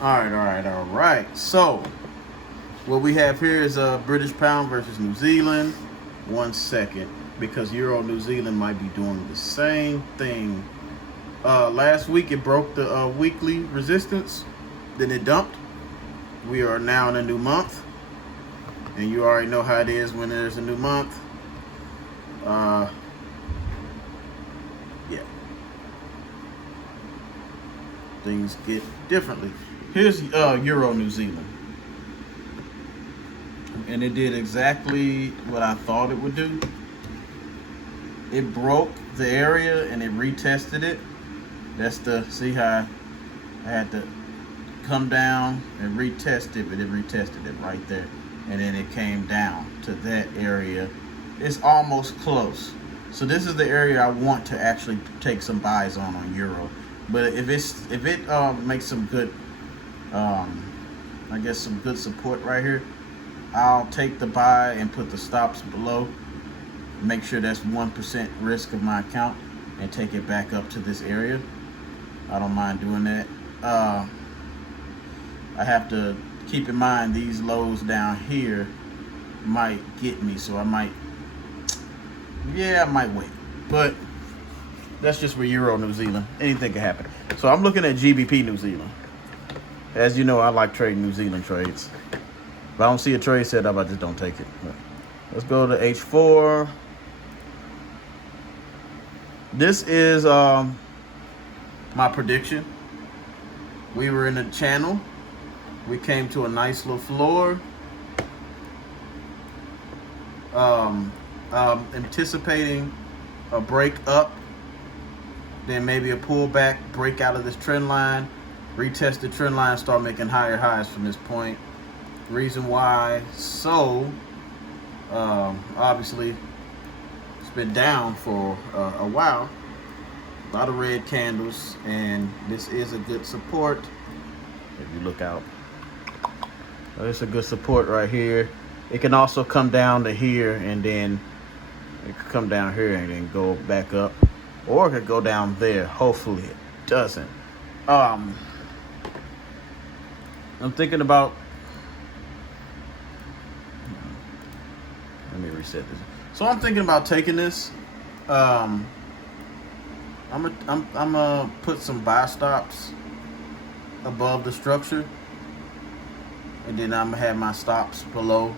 All right. So, what we have here is a British pound versus New Zealand. 1 second, because Euro New Zealand might be doing the same thing. Last week it broke the weekly resistance, then it dumped. We are now in a new month, and you already know how it is when there's a new month. Yeah, things get differently. Here's Euro New Zealand, and it did exactly what I thought it would do. It broke the area and it retested it. That's the, see how I had to come down and retest it, but it retested it right there. And then it came down to that area. It's almost close. So this is the area I want to actually take some buys on Euro. But if it makes some good, I guess some good support right here, I'll take the buy and put the stops below. Make sure that's 1% risk of my account and take it back up to this area. I don't mind doing that. I have to keep in mind these lows down here might get me, so I might wait. But that's just with Euro New Zealand. Anything can happen. So I'm looking at GBP New Zealand. As you know, I like trading New Zealand trades. If I don't see a trade set up, I just don't take it. But let's go to H4. This is my prediction. We were in a channel. We came to a nice little floor. Anticipating a break up, then maybe a pullback, break out of this trend line, retest the trend line, start making higher highs from this point. Reason why, so obviously it's been down for a while. A lot of red candles, and this is a good support. If you look out, it's a good support right here. It can also come down to here, and then it could come down here and then go back up, or it could go down there. Hopefully it doesn't. I'm thinking about, let me reset this. So I'm thinking about taking this. I'm gonna put some buy stops above the structure, and then I'm gonna have my stops below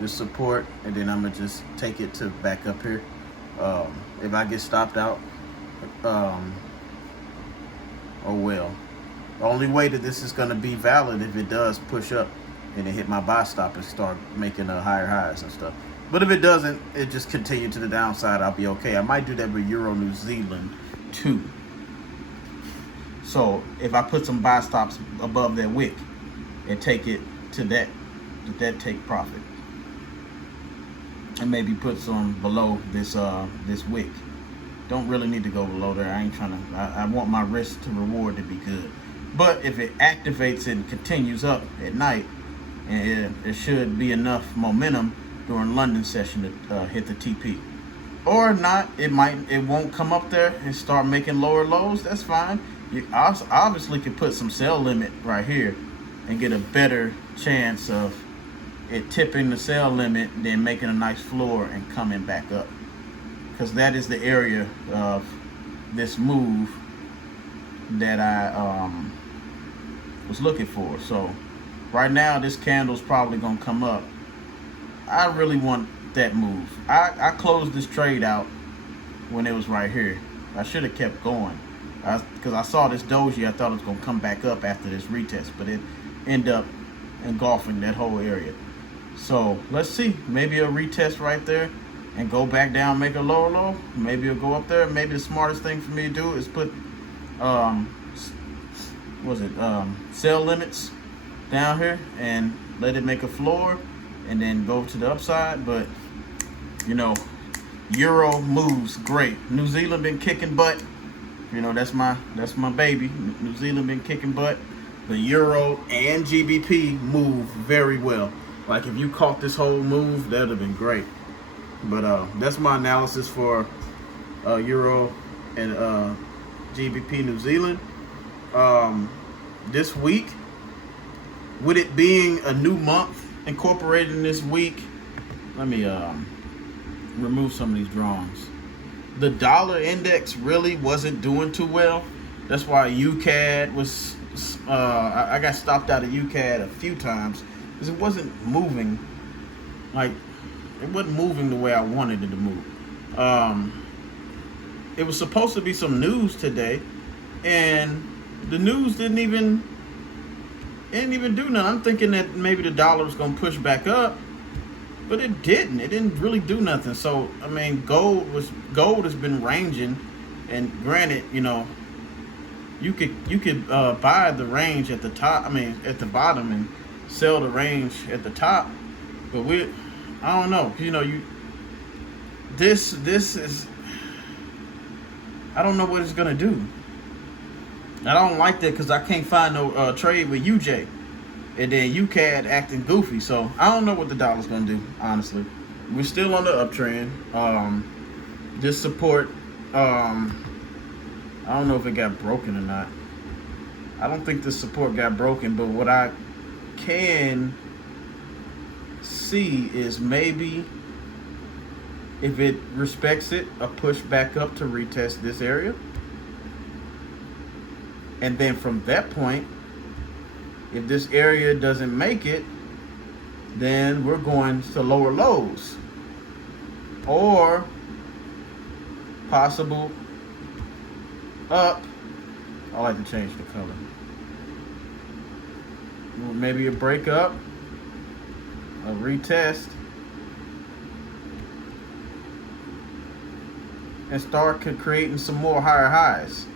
the support, and then I'm gonna just take it to back up here. If I get stopped out, oh well. The only way that this is gonna be valid if it does push up and it hit my buy stop and start making higher highs and stuff. But if it doesn't, it just continue to the downside, I'll be okay. I might do that with Euro New Zealand too. So if I put some buy stops above that wick and take it to that take profit, and maybe put some below this this wick. Don't really need to go below there. I ain't trying to. I want my risk to reward to be good. But if it activates and continues up at night, and it should be enough momentum during London session to hit the TP. Or not, it won't come up there and start making lower lows. That's fine. You obviously could put some sell limit right here and get a better chance of it tipping the sell limit, then making a nice floor and coming back up. Because that is the area of this move that I was looking for. So right now this candle's probably gonna come up. I really want that move. I closed this trade out when it was right here. I should have kept going because I saw this doji. I thought it was gonna come back up after this retest, but it ended up engulfing that whole area. So let's see, maybe a retest right there and go back down, make a lower low. Maybe it'll go up there. Maybe the smartest thing for me to do is put sell limits down here and let it make a floor and then go to the upside. But you know, Euro moves great. New Zealand been kicking butt. You know, that's my baby. New Zealand been kicking butt. The Euro and GBP move very well. Like if you caught this whole move, that'd have been great. But that's my analysis for Euro and GBP New Zealand. This week with it being a new month incorporated in this week, let me remove some of these drawings. The dollar index really wasn't doing too well. That's why UCAD was, I got stopped out of UCAD a few times because it wasn't moving, like, it wasn't moving the way I wanted it to move. It was supposed to be some news today, and the news didn't even do nothing. I'm thinking that maybe the dollar was gonna push back up, but it didn't. It didn't really do nothing. So I mean, gold has been ranging, and granted, you know, you could buy the range at the top. I mean, at the bottom, and sell the range at the top. But I don't know. You know, this is, I don't know what it's gonna do. I don't like that because I can't find no trade with UJ, and then UCAD acting goofy. So I don't know what the dollar's gonna do. Honestly, we're still on the uptrend. This support, I don't know if it got broken or not. I don't think the support got broken, but what I can see is maybe if it respects it, a push back up to retest this area. And then from that point, if this area doesn't make it, then we're going to lower lows. Or possible up. I like to change the color. Maybe a break up, a retest, and start creating some more higher highs.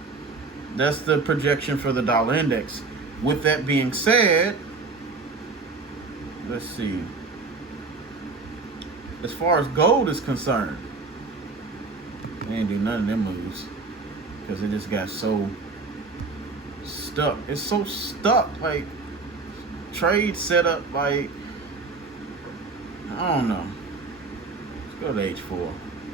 That's the projection for the dollar index. With that being said, let's see. As far as gold is concerned, they ain't do none of them moves because it just got so stuck. It's so stuck. Like, trade setup, like, I don't know. Let's go to H4.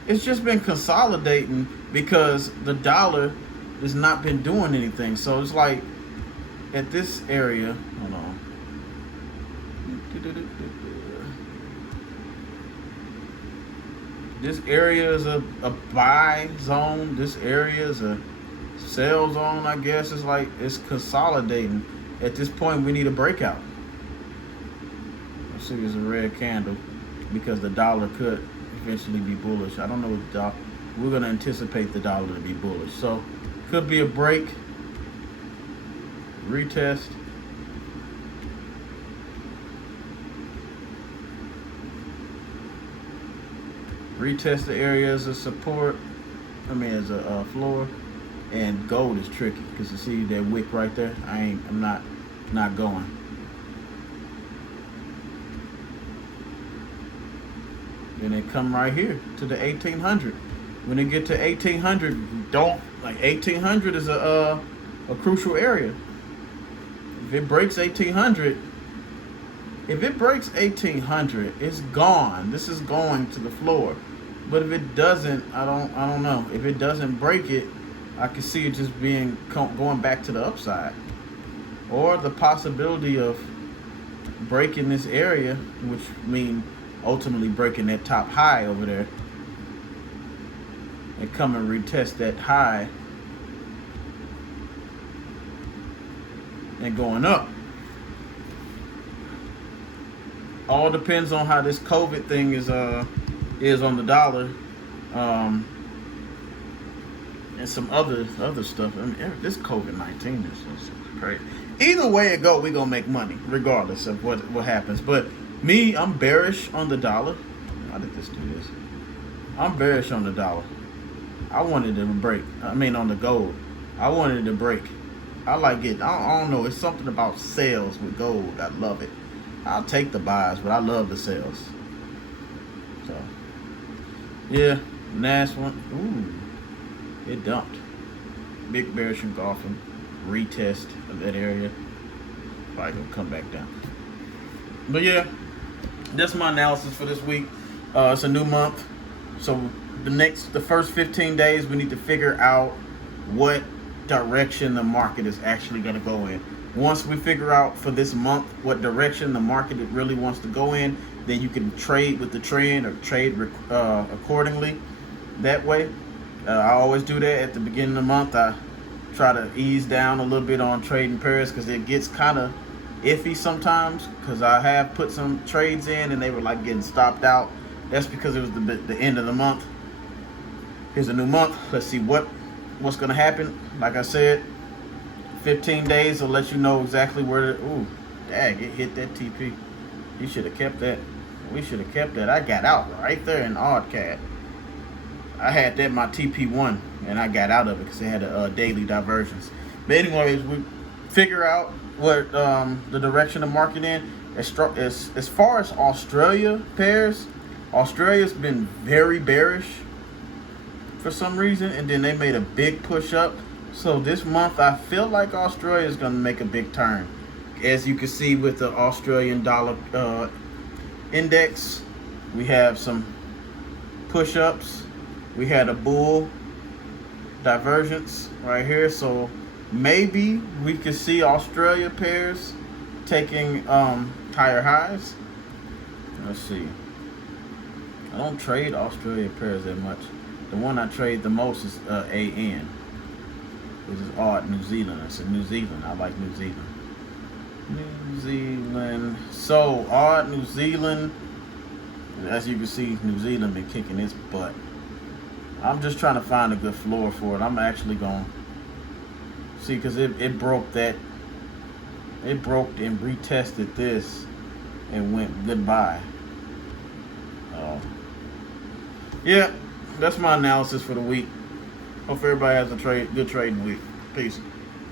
It's just been consolidating because the dollar has not been doing anything. So it's like at this area, hold on. This area is a buy zone. This area is a sell zone, I guess. It's like it's consolidating. At this point, we need a breakout. Let's see if it's a red candle because the dollar could eventually be bullish. I don't know what the dollar, we're going to anticipate the dollar to be bullish. So could be a break, retest, retest the area as a support, as a floor. And gold is tricky because you see that wick right there. I'm not going. Then they come right here to the 1800. When they get to 1800, don't, like, 1800 is a crucial area. If it breaks 1800, it's gone. This is going to the floor. But if it doesn't, I don't know. If it doesn't break it, I can see it just going back to the upside, or the possibility of breaking this area, which means ultimately breaking that top high over there, and come and retest that high and going up. All depends on how this COVID thing is on the dollar. And some other stuff. This COVID-19 is crazy. Either way it go, we gonna make money, regardless of what happens. But me, I'm bearish on the dollar. How did this do this? I'm bearish on the dollar. I wanted it to break. On the gold. I wanted it to break. I like it. I don't know. It's something about sales with gold. I love it. I'll take the buys, but I love the sales. So, yeah. Last one. Ooh. It dumped. Big bearish engulfing. Retest of that area. Probably gonna come back down. But yeah, that's my analysis for this week. It's a new month. So the first 15 days, we need to figure out what direction the market is actually gonna go in. Once we figure out for this month what direction the market it really wants to go in, then you can trade with the trend or trade accordingly that way. I always do that at the beginning of the month. I try to ease down a little bit on trading pairs because it gets kind of iffy sometimes, because I have put some trades in and they were like getting stopped out. That's because it was the end of the month. Here's a new month. Let's see what's going to happen. Like I said, 15 days will let you know exactly where to. Ooh, dang, it hit that TP. You should have kept that. We should have kept that. I got out right there in OddCat. I had that my TP1 and I got out of it because it had a daily divergence. But anyways, we figure out what the direction of market in. As far as Australia pairs, Australia's been very bearish for some reason, and then they made a big push up. So this month I feel like Australia is going to make a big turn. As you can see with the Australian dollar index, we have some push-ups. We had a bull divergence right here, so maybe we could see Australia pairs taking higher highs. Let's see. I don't trade Australia pairs that much. The one I trade the most is AN, which is odd New Zealand. I said New Zealand. I like New Zealand. New Zealand. So odd New Zealand. As you can see, New Zealand been kicking its butt. I'm just trying to find a good floor for it. I'm actually going to see, because it broke that. It broke and retested this and went goodbye. Yeah, that's my analysis for the week. Hope everybody has a good trading week. Peace.